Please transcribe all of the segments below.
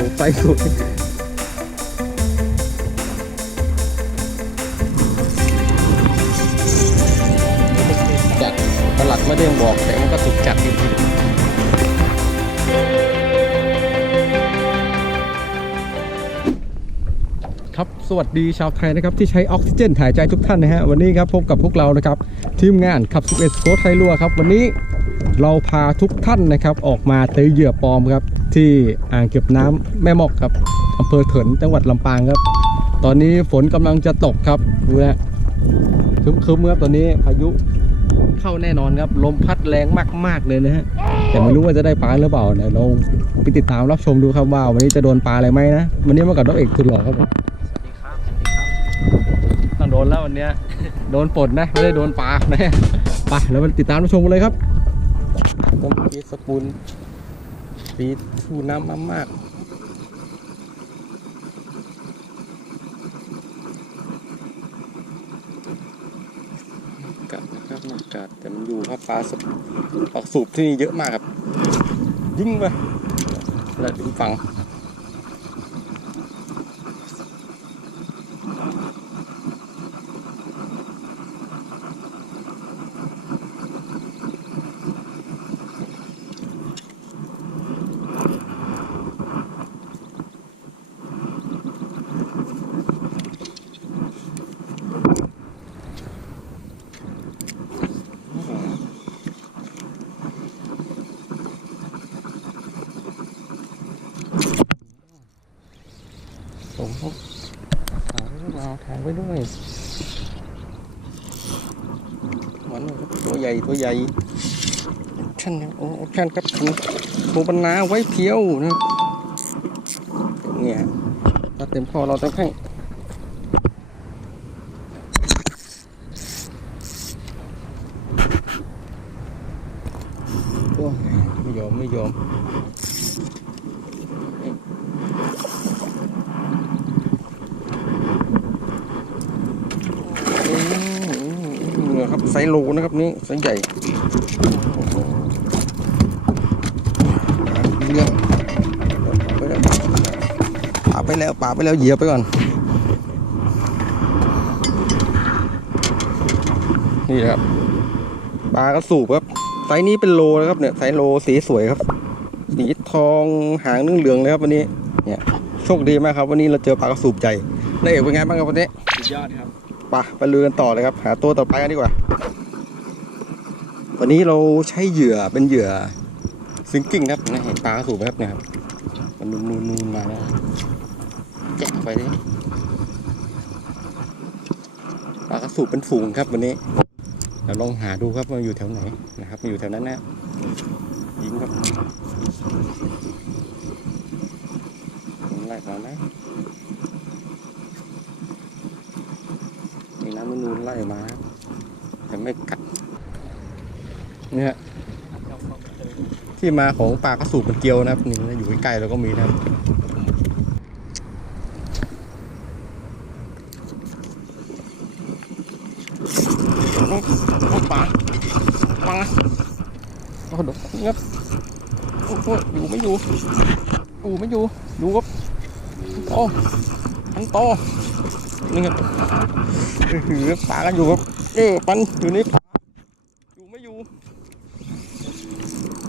หไฟสวยจัดประหลัดไม่ได้บอกแต่มันก็ถูกจัดจริงๆครับสวัสดีชาวไทยนะครับที่ใช้ออกซิเจนถ่ายใจทุกท่านนะฮะวันนี้ครับพบกับพวกเรานะครับทีมงานขับ 11 โค้ชไทยรัวครับ วันนี้เราพาทุกท่านนะครับออกมาเตยเหยื่อปลอมครับ ที่อ่างเก็บน้ำแม่มอกครับอำเภอเถินจังหวัดลำปางครับ ตอนนี้ฝนกำลังจะตกครับดูนะคึมๆครับตอนนี้พายุเข้าแน่นอนครับลมพัดแรงมากๆเลยนะฮะแต่ไม่รู้ว่าจะได้ปลาหรือเปล่าเดี๋ยเราไปติดตามรับชมดูครับว่าวันนี้จะโดนปลาอะไรไหมนะวันนี้มากับน้องเอกสุดหล่อครับผมสวัสดีครับสวัสดีครับต้องโดนแล้ววันนี้โดนฝนนะไม่ได้โดนปลานะไปแล้วมาติดตามรับชมกันเลยครับต้มกีสปูน ปีชูน้ำมามากกัดนะครับอากาศแต่มันอยู่ครับปลาสปลาสูบที่นี่เยอะมากครับ ยิ่งไปแล้วถึงฝั่ง ผมก็ถ่ายไว้มาถ่ายไว้ด้วยมันตัวให ญ่ตัวใหญ่ชันครับโอ้ชันกับขันโคบนาไว้เที่ยวนะเนี่ยถ้าเต็มคอเราต้องให้โอ้ยไม่ยอมไม่ยอม อืมเครับไซโลนะครับนี่ไซส์ใหญ่เรื่องป่าไปแล้วป่าไปแล้วเหยียบไปก่อนนี่ครับปลากระสูบครับไซส์นี้เป็นโลนะครับเนี่ยไซส์โลสีสวยครับสีทองหางนึ่งเหลืองเลยครับวันนี้เนี่ยโชคดีมากครับ วันนี้เราเจอปลากระสูบใหญ่นายเอกเป็นไงบ้างครับวันนี้สุดยอดครับ ไปไปลุยกันต่อเลยครับ หาตัวต่อไปกันดีกว่า วันนี้เราใช้เหยื่อเป็นเหยื่อซิงกิ้งครับนะเห็นปลาสูบไหมครับเนี่ยครับมันนูนนูนนูนมาแล้วแกะไปดิปลากระสูบเป็นฝูงครับวันนี้เราลองหาดูครับว่ามันอยู่แถวไหนนะครับมันอยู่แถวนั้นนะยิงครับไล่มาไหม น้ำมันนูนไล่มาแต่ไม่กัดเนี่ยที่มาของปลากระสูบมันเกลียวนะครับนี่อยู่ใกล้ๆเราก็มีนะครับโอ้ปลาปลาโอ้ดกเงียบโอ้อยู่ไม่อยู่อยู่ไม่อยู่ดูครับโอ้อันโต นี่ครับหือปลากันอยู่ครับเออปันอยู่นี่ปลาอยู่ไม่อยู่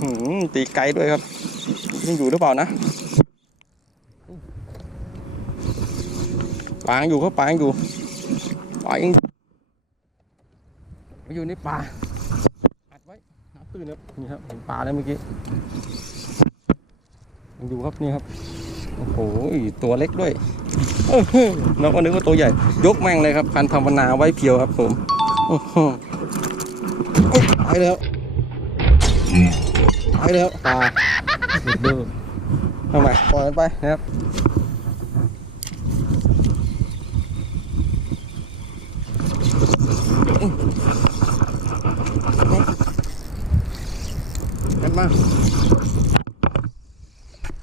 หืมตีไกลด้วยครับยังอยู่หรือเปล่านะปลาอยู่ครับปลาอยู่ปลายังอยู่ในป่าอัดไว้น้ำตื้นครับนี่ครับเห็นปลาแล้วเมื่อกี้ยังอยู่ครับนี่ครับโอ้โหตัวเล็กด้วย อื้อหือน้องก็นึกว่าตัวใหญ่ ยกแม่งเลยครับ พันธรรมนาไว้เพียวครับผมอื้อหือโอ๊ยไปแล้วไปแล้วปลาดูทำไมปล่อยมันไปนะครับกันมา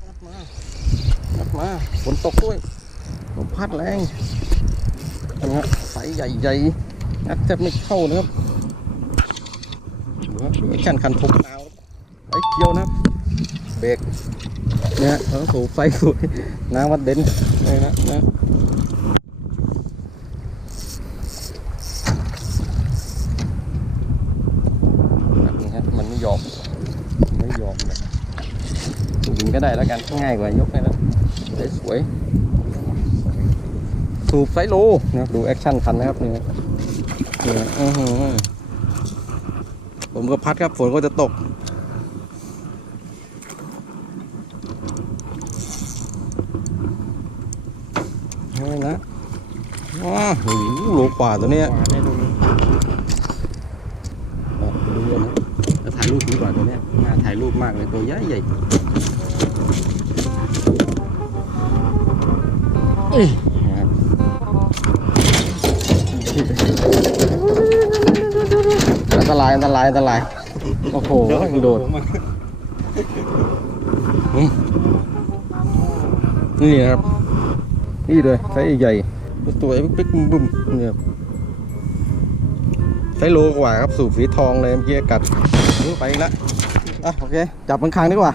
กัดมากัดมาฝนตกด้วย พัดแรงนะครับสายใหญ่ๆนัดแทบไม่เข้านะครับดูครับดูแอคชั่นคันทงดาวไอ้เกียวนะครับเบรกเนี่ยทั้งสูบไซส์สุดน้ำวัดเด่นเลยนะนะนะมันไม่ยอมไม่ยอมเลยยิงก็ได้แล้วกันง่ายกว่ายกให้แล้วได้สวย สูบไซโลนะครับดูแอคชั่นคันนะครับเนี่ยเนี่ผมก็พัดครับฝนก็จะตก นี่นะว้าโอ้โหโลกว่าตัวเนี้ยดูนนะจะถ่ายรูปดีกว่าตัวเนี้ยน่าถ่ายรูปมากเลยตัวใหญ่ใหญ่ ตรายอันตรายอันตรายโอ้โหโดดนี่ครับนี่เลยไซส์ใหญ่ตัวไอ้ปิ๊กบุ้มเนี่ยครับไซส์โลกว่าครับสูบสีทองเลยเมื่อกี้กัดไปอีกแล้วอะโอเค จับมันคางดีกว่า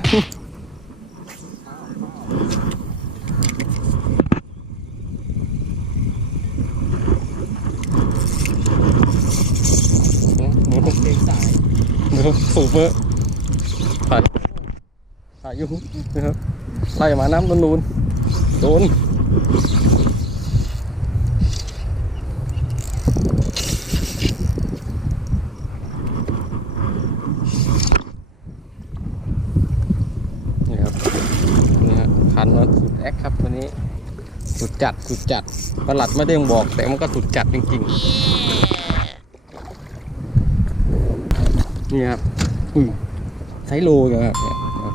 เด็กสาย สูบเบอร์ถ่ายถ่ายอยู่นะครับไล่มาน้ำนูนๆโดนนี่ครับนี่ฮะคันมาสุดแอคครับวันนี้สุดจัดสุดจัดประหลัดไม่ได้บอก แต่มันก็สุดจัดจริงๆ นี่ครับ อุ้ยไซโลอยู่ครับเนี่ยครับ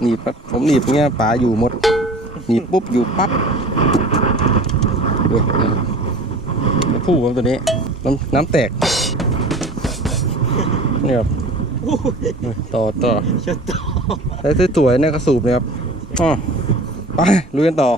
หนีบครับผมหนีบเงี้ยป๋าอยู่หมดหนีบปุ๊บอยู่ปั๊บดูนะครับแล้วผู้ครับตัวนี้ น้ำน้ำแตกนี่ครับต่อต่อเชิดต่อใช้สวยๆเนี่ยกระสูบเนี่ยครับอ๋อไปลุยกันต่อ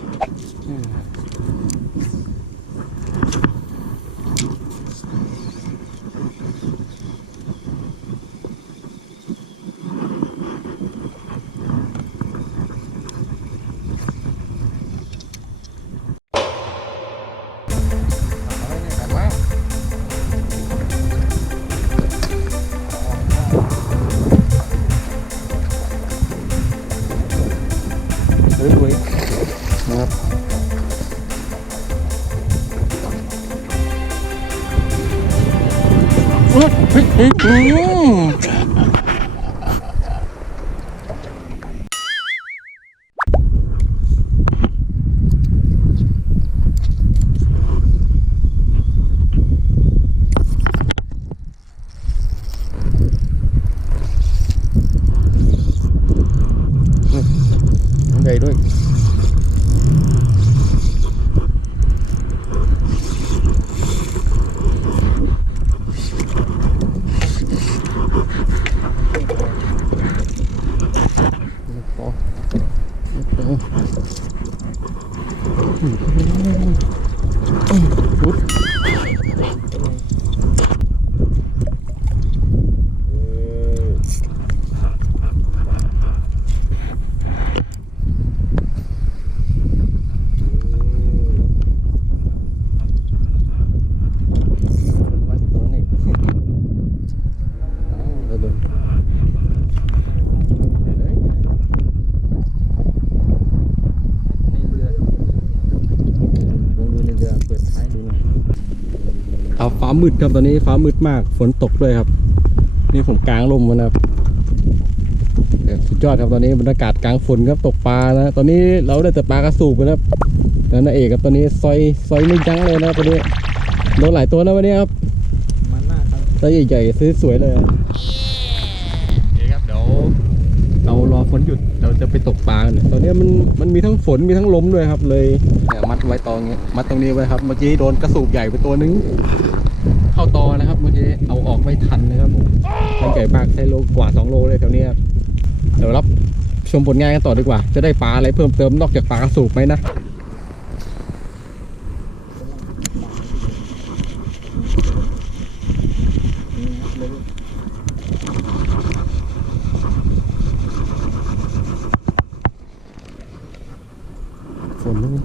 ลุยๆนะครับเฮ้ยเฮ้ยเฮ้ยอืมใหญ่ด้วย มาถึงตรงนั้นอีกเอาเดินๆไปเลยในเรือลองดูในเรือเปิดท้ายดูหน่อย เอาฟ้ามืดครับตอนนี้ฟ้ามืดมากฝนตกด้วยครับ นี่ผมกลางลมมันนะครับเออสุดยอดครับตอนนี้บรรยากาศกลางฝนครับตกปลานะตอนนี้เราได้แต่ปลากระสูบกันครับแล้วนาเอกครับตอนนี้ซอยซอยไม่ยั้งเลยนะครับตอนนี้โดนหลายตัวนะวันนี้ครับมันหน้าครับไซส์ใหญ่ๆสวยๆเลยโอเคครับเดี๋ยวเรารอฝนหยุดเรา จะไปตกปลากันตอนนี้มันมันมีทั้งฝนมีทั้งลมด้วยครับ เลยเนี่ยมัดไว้ตรงนี้มัดตรงนี้ไว้ครับเมื่อกี้โดนกระสูบใหญ่ไปตัวนึง เข้าตอนะครับเมื่อกี้เอาออกไม่ทันนะครับผมมันใหญ่มากใช้โลกว่า 2 โลเลยแถวเนี้ยครับเดี๋ยวรับชมผลงานกันต่อดีกว่า จะได้ปลาอะไรเพิ่มเติมนอกจากปลากระสูบไหมนะ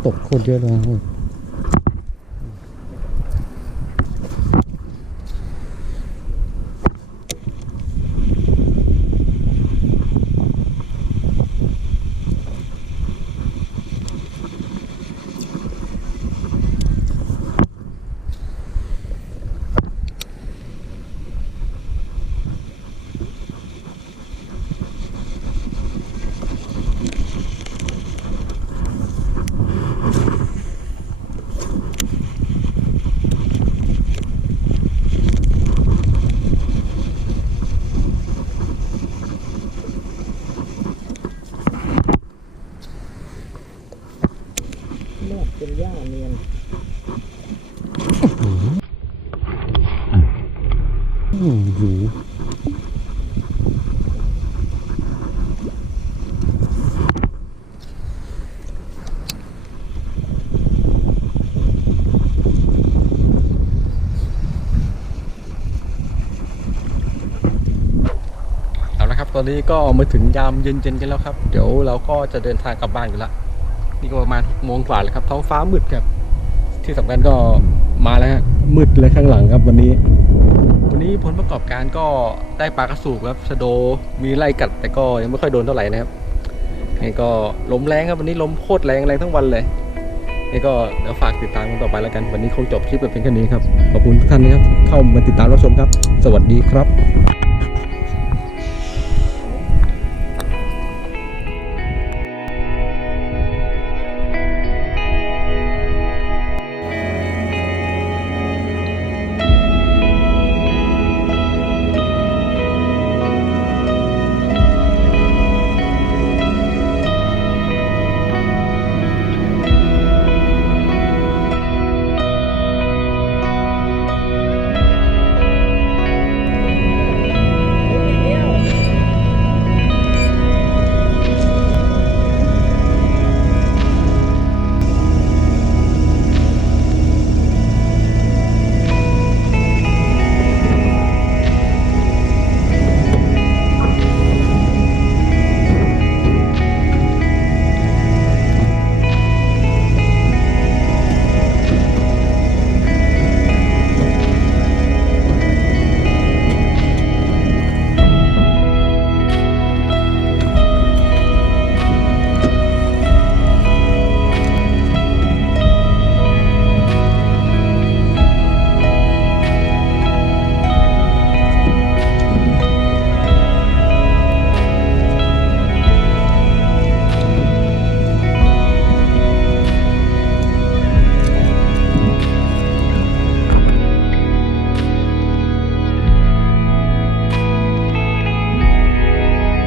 ตกโคตรเยอะเลยนะ นอกเป็นหญ้าเนียน อืมหูเอาละครับ ตอนนี้ก็มาถึงยามเย็นๆกันแล้วครับ เดี๋ยวเราก็จะเดินทางกลับบ้านกันละนี่ก็ประมาณหกโมงกว่าแล้วครับ ท้องฟ้ามืดครับ ที่สำคัญก็มาแล้วฮะมืดเลยข้างหลังครับวันนี้ วันนี้ผลประกอบการก็ได้ปลากระสูบครับชะโดมีไล่กัด แต่ก็ยังไม่ค่อยโดนเท่าไหร่นะครับนี่ก็ลมแรงครับวันนี้ลมโคตรแรงแรงทั้งวันเลยนี่ก็เดี๋ยวฝากติดตามกันต่อไปแล้วกัน วันนี้คงจบคลิปแบบเพียงแค่นี้ครับ ขอบคุณทุกท่านนะครับเข้ามาติดตามรับชมครับ สวัสดีครับ